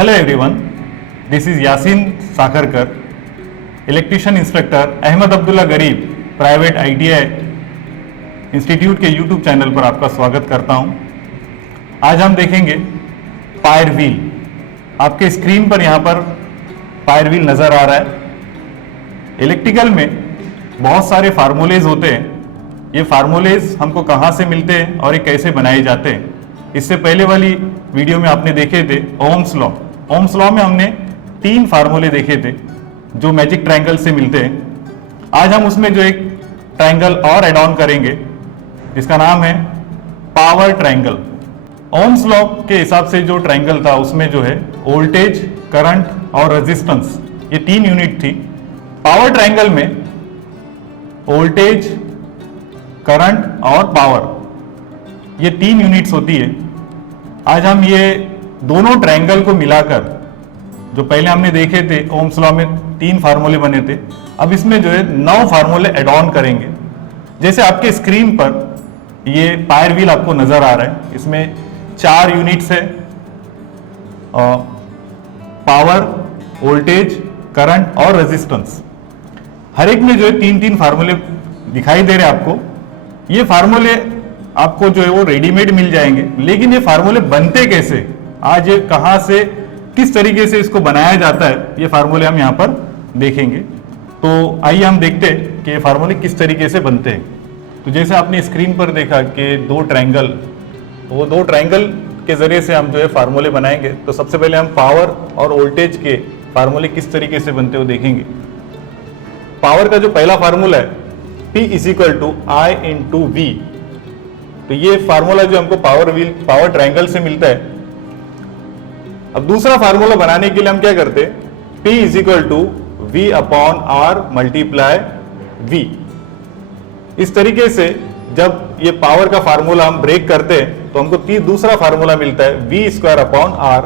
Hello everyone, this is Yasin Sakharkar, electrician instructor Ahmad Abdullah Garib private ITI institute के YouTube channel पर आपका स्वागत करता हूं। आज हम देखेंगे पायर व्हील। आपके स्क्रीन पर यहां पर पायर व्हील नज़र आ रहा है। इलेक्ट्रिकल में बहुत सारे फार्मूलेज होते हैं। ये फार्मूलेज हमको कहाँ से मिलते हैं और ये कैसे बनाए जाते हैं। इससे पहले वाली वीडियो में आपने देखे थे ओम्स लॉ। ओम्स लॉ में हमने 3 फार्मूले देखे थे जो मैजिक ट्रायंगल से मिलते हैं। आज हम उसमें जो एक ट्रायंगल और ऐड ऑन करेंगे, इसका नाम है पावर ट्रायंगल। ओम्स लॉ के हिसाब से जो ट्रायंगल था उसमें जो है वोल्टेज, करंट और रेजिस्टेंस, ये 3 यूनिट थी। पावर ट्रायंगल में वोल्टेज, करंट और पावर, ये 3 यूनिट्स होती है। आज हम ये दोनों ट्रायंगल को मिलाकर, जो पहले हमने देखे थे ओम्स लॉ में 3 फार्मूले बने थे, अब इसमें जो है 9 फार्मूले ऐड ऑन करेंगे। जैसे आपके स्क्रीन पर ये पायर व्हील आपको नजर आ रहा है, इसमें 4 यूनिट्स है, पावर, वोल्टेज, करंट और रेजिस्टेंस। हर एक में जो है 3-3 फार्मूले दिखाई दे रहे हैं आपको। ये फार्मूले आपको जो है वो रेडीमेड मिल जाएंगे, लेकिन ये फार्मूले बनते कैसे, आज ये कहाँ से, किस तरीके से इसको बनाया जाता है, ये फार्मूले हम यहाँ पर देखेंगे। तो आइए हम देखते हैं कि ये फार्मूले किस तरीके से बनते हैं। तो जैसे आपने स्क्रीन पर देखा कि 2 ट्रायंगल, तो वो 2 ट्रायंगल के जरिए से हम जो है फार्मूले बनाएंगे। तो सबसे पहले हम पावर और वोल्टेज के फार्मूले किस तरीके से बनते हो देखेंगे। पावर का जो पहला फार्मूला है P = I × V, तो ये फार्मूला जो हमको पावर ट्रायंगल से मिलता है। अब दूसरा फार्मूला बनाने के लिए हम क्या करते हैं, P = V/R × V। इस तरीके से जब ये पावर का फार्मूला हम ब्रेक करते हैं तो हमको दूसरा फार्मूला मिलता है V²/R।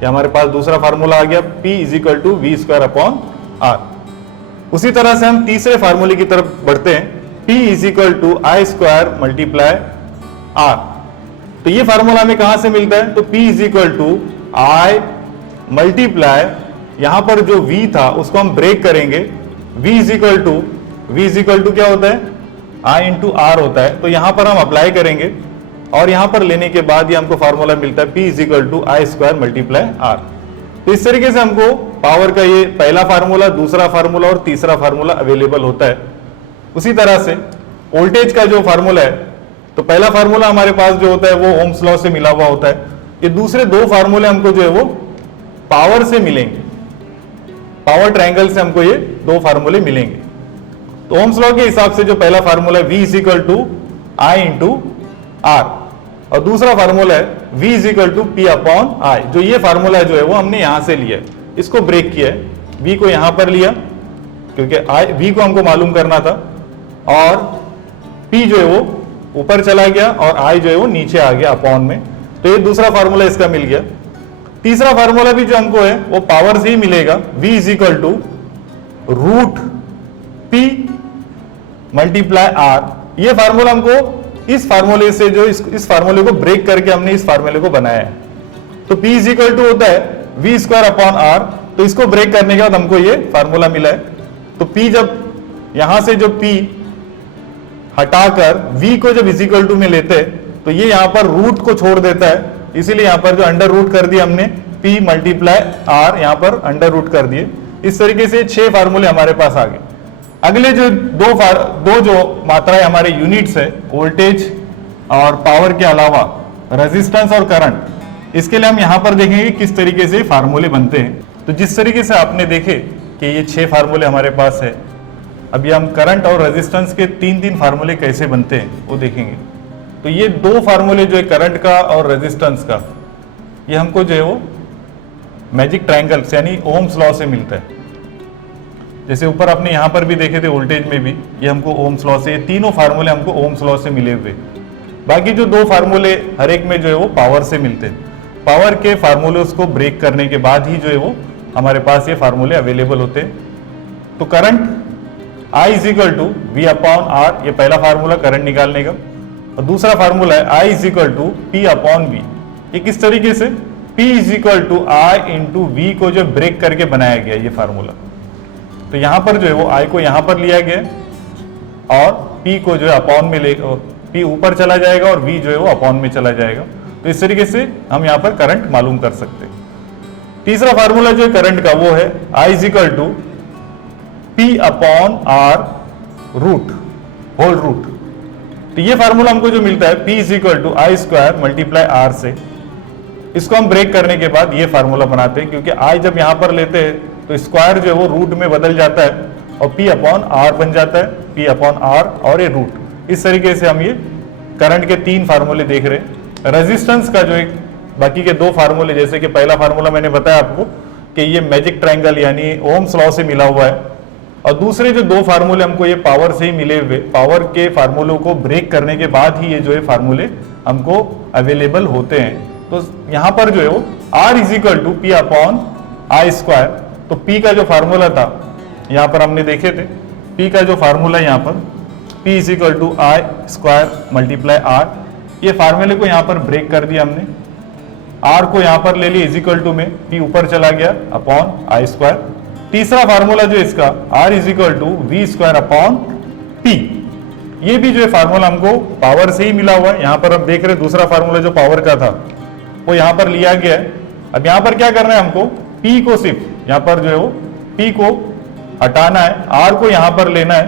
ये हमारे पास दूसरा फार्मूला आ गया, P = V²/R। उसी तरह से हम तीसरे फार्मूले की तरफ बढ़ते हैं, P = I² × R। तो ये फार्मूला हमें कहां से मिलता है, तो P = I मल्टीप्लाई, यहां पर जो V था उसको हम ब्रेक करेंगे। V = क्या होता है, I × R होता है। तो यहां पर हम अप्लाई करेंगे और यहां पर लेने के बाद ये हमको फार्मूला मिलता है P = I² × R। तो इस तरीके से हमको पावर का ये पहला फार्मूला, दूसरा फार्मूला और तीसरा फार्मूला अवेलेबल होता है। उसी तरह से वोल्टेज का जो फार्मूला है, तो पहला फार्मूला हमारे पास जो होता है वो ओम्स लॉ से मिला हुआ होता है। ये दूसरे 2 फार्मूले हमको जो है वो पावर से मिलेंगे, पावर ट्रायंगल से हमको ये 2 फार्मूले मिलेंगे। तो ओम्स लॉ के हिसाब से जो पहला फार्मूला है V = I × R और दूसरा फार्मूला है V = P/I। जो ये फार्मूला जो है वो हमने यहां से लिया है, इसको ब्रेक किया है, V को यहां पर लिया क्योंकि V को हमको मालूम करना था, और P जो है वो ऊपर चला गया और I जो है वो नीचे आ गया अपॉन में। तो ये दूसरा फार्मूला इसका मिल गया। तीसरा फार्मूला भी जो हमको है वो पावर से ही मिलेगा, V = √P × R। ये फार्मूला हमको इस फार्मूले से जो इस फार्मूले को ब्रेक करके हमने इस फार्मूले को बनाया है। तो P = होता है V²/R। तो इसको ब्रेक करने के बाद हमको ये फार्मूला मिला है। तो P जब यहां से जो P हटाकर V को जब = में लेते हैं तो ये यहां पर रूट को छोड़ देता है, इसीलिए यहां पर जो अंडर रूट कर दिया हमने, P × R यहां पर अंडर रूट कर दिए। इस तरीके से 6 फार्मूले हमारे पास आ गए। अगले जो दो जो मात्राएं हमारे यूनिट्स है, वोल्टेज और पावर के अलावा रेजिस्टेंस और करंट, इसके लिए हम यहां पर देखेंगे किस तरीके से फार्मूले बनते हैं। तो जिस तरीके से आपने देखे कि ये 6 फार्मूले हमारे पास है, अभी हम करंट और रेजिस्टेंस के 3-3 फार्मूले कैसे बनते हैं वो देखेंगे। तो ये 2 फार्मूले जो है करंट का और रेजिस्टेंस का, ये हमको जो है वो मैजिक ट्रायंगल से यानी ओम्स लॉ से मिलता है। जैसे ऊपर आपने यहाँ पर भी देखे थे वोल्टेज में भी, ये हमको ओम्स लॉ से, ये तीनों फार्मूले हमको ओम्स लॉ से मिले हुए। बाकी जो 2 फार्मूले हर एक में जो है वो पावर से मिलते हैं। पावर के फार्मूले को ब्रेक करने के बाद ही जो है वो हमारे पास ये फार्मूले अवेलेबल होते हैं। तो करंट I = V/R, ये पहला फार्मूला करंट निकालने का, और दूसरा फार्मूला है I = P/V। ये किस तरीके से, P P is equal to I into V को जो ब्रेक करके बनाया गया ये फार्मूला। तो यहां पर जो है वो आई को यहां पर लिया गया और P को जो है अपॉन में ले, P ऊपर चला जाएगा और V जो है वो अपॉन में चला जाएगा। तो इस तरीके से हम यहां पर करंट मालूम कर सकते हैं। तीसरा फार्मूला जो है करंट का वो है I is equal to P upon R root whole root. तो ये फार्मूला हमको जो मिलता है P is equal to I square multiply R से, इसको हम ब्रेक करने के बाद ये फार्मूला बनाते हैं, क्योंकि आई जब यहां पर लेते हैं तो स्क्वायर जो है वो रूट में बदल जाता है और P अपॉन आर बन जाता है, P अपॉन आर और ये रूट। इस तरीके से हम ये करंट के 3 फार्मूले देख रहे हैं। रेजिस्टेंस का जो एक बाकी के 2 फार्मूले, जैसे कि पहला फार्मूला मैंने बताया आपको कि ये मैजिक ट्रायंगल यानी ओम्स लॉ से मिला हुआ है, और दूसरे जो 2 फार्मूले हमको ये पावर से ही मिले हुए, पावर के फार्मूलों को ब्रेक करने के बाद ही ये जो है फार्मूले हमको अवेलेबल होते हैं। तो यहाँ पर जो है वो R is equal to P upon I square. तो P का जो फार्मूला था यहाँ पर हमने देखे थे, P का जो फार्मूला यहाँ पर P is equal to I square multiply R, ये फार्मूले को यहाँ पर ब्रेक कर दिया हमने, R को यहाँ पर ले लिया इज इक्वल टू में P ऊपर चला गया अपॉन आई स्क्वायर। तीसरा फार्मूला जो इसका R is equal to V square upon P, ये भी जो है फार्मूला हमको पावर से ही मिला हुआ है। यहाँ पर अब देख रहे हैं दूसरा फार्मूला जो पावर का था वो यहाँ पर लिया गया है। अब यहाँ पर क्या करना है हमको, P को सिर्फ यहाँ पर जो है वो P को हटाना है, R को यहाँ पर लेना है।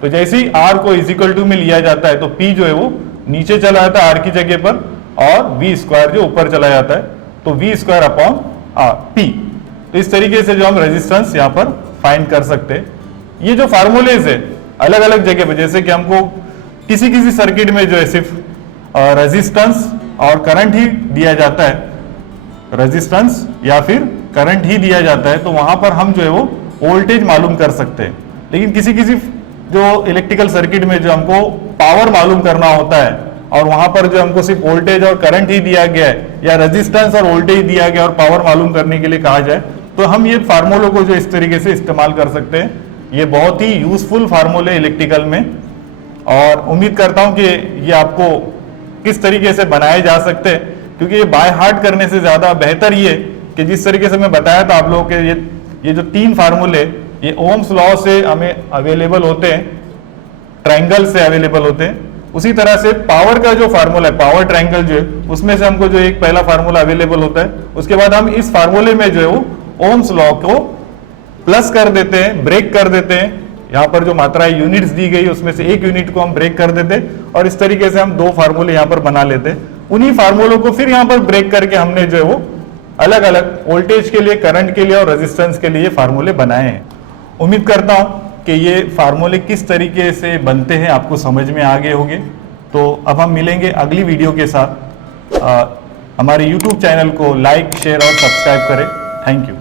तो जैसे ही R को इज इक्वल टू में लिया जाता है तो P जो है वो नीचे चला जाता है R की जगह पर और V स्क्वायर जो ऊपर चला जाता है, तो V स्क्वायर अपॉन P। तो इस तरीके से जो हम रेजिस्टेंस यहाँ पर फाइंड कर सकते हैं। ये जो फार्मूलेज है अलग अलग जगह पे, जैसे कि हमको किसी किसी सर्किट में जो है सिर्फ रेजिस्टेंस और करंट ही दिया जाता है, रेजिस्टेंस या फिर करंट ही दिया जाता है, तो वहां पर हम जो है वो वोल्टेज मालूम कर सकते हैं। लेकिन किसी किसी जो इलेक्ट्रिकल सर्किट में जो हमको पावर मालूम करना होता है और वहां पर जो हमको सिर्फ वोल्टेज और करंट ही दिया गया है या रेजिस्टेंस और वोल्टेज दिया गया और पावर मालूम करने के लिए कहा जाए, तो हम ये फार्मूलों को जो इस तरीके से इस्तेमाल कर सकते हैं। ये बहुत ही यूजफुल फार्मूले इलेक्ट्रिकल में, और उम्मीद करता हूं कि ये आपको किस तरीके से बनाए जा सकते हैं, क्योंकि ये बाय हार्ट करने से ज्यादा बेहतर ये कि जिस तरीके से मैं बताया था आप लोगों के ये जो 3 फार्मूले ये ओम्स लॉ से हमें अवेलेबल होते हैं, ट्रायंगल से अवेलेबल होते हैं, उसी तरह से पावर का जो फार्मूला है, पावर ट्रायंगल जो है, उसमें से हमको जो एक पहला फार्मूला अवेलेबल होता है, उसके बाद हम इस फार्मूले में जो है वो ओम्स लॉ को प्लस कर देते हैं, ब्रेक कर देते हैं। यहाँ पर जो मात्रा यूनिट्स दी गई उसमें से एक यूनिट को हम ब्रेक कर देते और इस तरीके से हम 2 फार्मूले यहाँ पर बना लेते। उन्हीं फार्मूलों को फिर यहाँ पर ब्रेक करके हमने जो है वो अलग अलग वोल्टेज के लिए, करंट के लिए और रेजिस्टेंस के लिए ये फार्मूले बनाए हैं। उम्मीद करता हूँ कि ये फार्मूले किस तरीके से बनते हैं आपको समझ में आ गए होंगे। तो अब हम मिलेंगे अगली वीडियो के साथ। हमारे YouTube चैनल को लाइक, शेयर और सब्सक्राइब करें। Thank you.